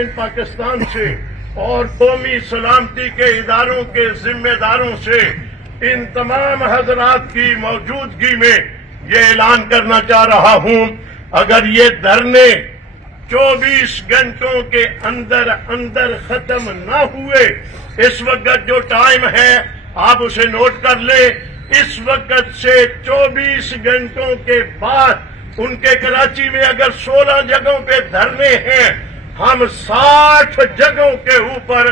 government Pakistan से और कौमी सलामती के इदारों के जिम्मेदारों से इन तमाम हजरात की मौजूदगी में ये ऐलान करना चाह रहा हूं, अगर ये धरने 24 घंटों के अंदर अंदर खत्म न हुए, इस वक्त जो टाइम है आप उसे नोट कर ले, इस वक्त से 24 घंटों के बाद उनके कराची में अगर 16 जगहों पे धरने हैं, हम 60 जगहों के ऊपर